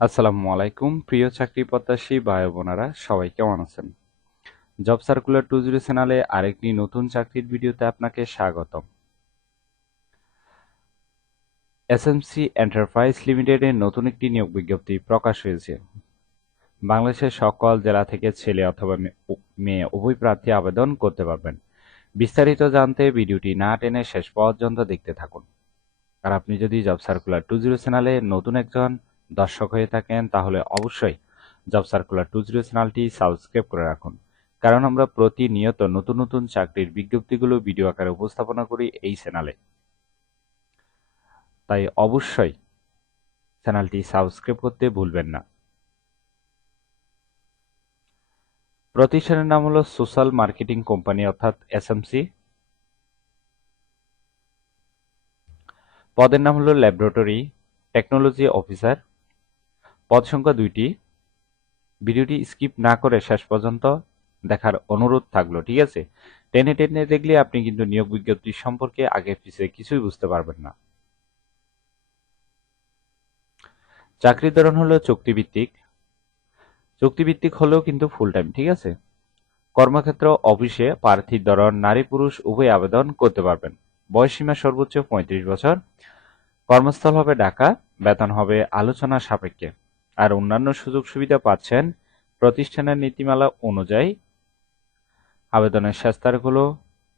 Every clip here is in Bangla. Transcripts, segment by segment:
আসসালামু আলাইকুম, প্রিয় চাকরি প্রত্যাশী ভাই বোনেরা, সবাই কেমন আছেন? জব সার্কুলার টু জিরো চ্যানেলে আরেকটি নতুন চাকরির ভিডিওতে আপনাকে স্বাগতম। এসএমসি এন্টারপ্রাইজ লিমিটেডের নতুন একটি নিয়োগ বিজ্ঞপ্তি প্রকাশ হয়েছে। বাংলাদেশের সকল জেলা থেকে ছেলে অথবা মেয়ে উভয় প্রার্থী আবেদন করতে পারবেন। বিস্তারিত জানতে ভিডিওটি না টেনে শেষ পর্যন্ত দেখতে থাকুন। আর আপনি যদি জব সার্কুলার টু জিরো চ্যানেলে নতুন একজন দর্শক হয়ে থাকেন, তাহলে অবশ্যই জব সার্কুলার টু জিরো চ্যানেলটি সাবস্ক্রাইব করে রাখুন। কারণ আমরা প্রতিনিয়ত নতুন নতুন চাকরির বিজ্ঞপ্তিগুলো ভিডিও আকারে উপস্থাপনা করি এই চ্যানেলে। তাই অবশ্যই চ্যানেলটি সাবস্ক্রাইব করতে ভুলবেন না। প্রতিষ্ঠানের নাম হলো সোশ্যাল মার্কেটিং কোম্পানি, অর্থাৎ এসএমসি। পদের নাম হলো ল্যাবরেটরি টেকনোলজি অফিসার। পদ সংখ্যা দুইটি। ভিডিওটি স্কিপ না করে শেষ পর্যন্ত দেখার অনুরোধ থাকল, ঠিক আছে? টেনে টেনে দেখলে আপনি কিন্তু নিয়োগ বিজ্ঞপ্তি সম্পর্কে আগে পিছিয়ে কিছুই বুঝতে পারবেন না। চাকরির ধরন হলো চুক্তিভিত্তিক। চুক্তিভিত্তিক হলেও কিন্তু ফুল টাইম ঠিক আছে? কর্মক্ষেত্র, অফিসে প্রার্থীর ধরন, নারী পুরুষ উভয় আবেদন করতে পারবেন। বয়সীমা সর্বোচ্চ পঁয়ত্রিশ বছর। কর্মস্থল হবে ঢাকা। বেতন হবে আলোচনা সাপেক্ষে। আর অন্যান্য সুযোগ সুবিধা পাচ্ছেন প্রতিষ্ঠানের নীতিমালা অনুযায়ী। আবেদনের শেষ তারিখ হল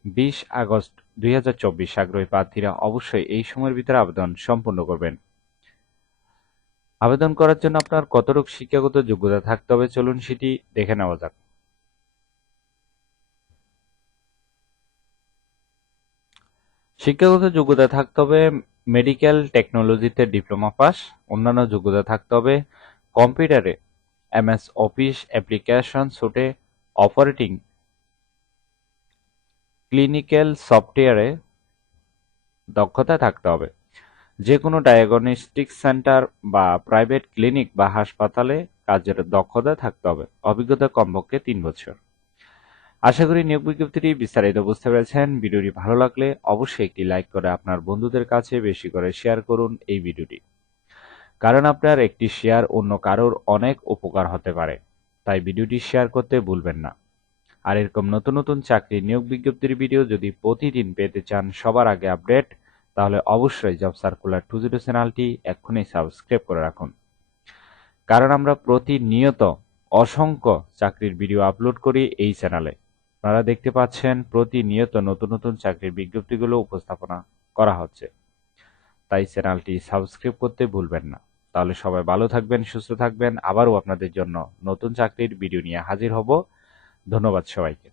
বিশ আগস্ট দুই হাজার চব্বিশ। আগ্রহী প্রার্থীরা অবশ্যই এই সময়ের ভিতরে আবেদন সম্পন্ন করবেন। আবেদন করার জন্য আপনার কতটুকু শিক্ষাগত যোগ্যতা থাকতে হবে চলুন সেটি দেখে নেওয়া যাক। শিক্ষাগত যোগ্যতা থাকতে হবে মেডিকেল টেকনোলজিতে ডিপ্লোমা পাস অন্যান্য যোগ্যতা থাকতে হবে কম্পিউটারে এমএস অফিস অ্যাপ্লিকেশন সুটে অপারেটিং ক্লিনিক্যাল সফটওয়্যারে দক্ষতা থাকতে হবে। যে কোনো ডায়াগনস্টিক সেন্টার বা প্রাইভেট ক্লিনিক বা হাসপাতালে কাজের দক্ষতা থাকতে হবে। অভিজ্ঞতা কমপক্ষে তিন বছর। আশা করি নিয়োগ বিজ্ঞপ্তিটি বিস্তারিত বুঝতে পেরেছেন। ভিডিওটি ভালো লাগলে অবশ্যই একটি লাইক করে আপনার বন্ধুদের কাছে বেশি করে শেয়ার করুন এই ভিডিওটি। কারণ আপনার একটি শেয়ার অন্য কারোর অনেক উপকার হতে পারে, তাই ভিডিওটি শেয়ার করতে ভুলবেন না। আর এরকম নতুন নতুন চাকরি নিয়োগ বিজ্ঞপ্তির ভিডিও যদি প্রতিদিন পেতে চান সবার আগে আপডেট, তাহলে অবশ্যই জব সার্কুলার টু জিরো চ্যানেলটি এক্ষুনি সাবস্ক্রাইব করে রাখুন। কারণ আমরা প্রতিনিয়ত অসংখ্য চাকরির ভিডিও আপলোড করি এই চ্যানেলে। আপনারা দেখতে পাচ্ছেন প্রতিনিয়ত নতুন নতুন চাকরির বিজ্ঞপ্তিগুলো উপস্থাপনা করা হচ্ছে, তাই চ্যানেলটি সাবস্ক্রাইব করতে ভুলবেন না। তাহলে সবাই ভালো থাকবেন, সুস্থ থাকবেন। আবারও আপনাদের জন্য নতুন চাকরির ভিডিও নিয়ে হাজির হব। ধন্যবাদ সবাইকে।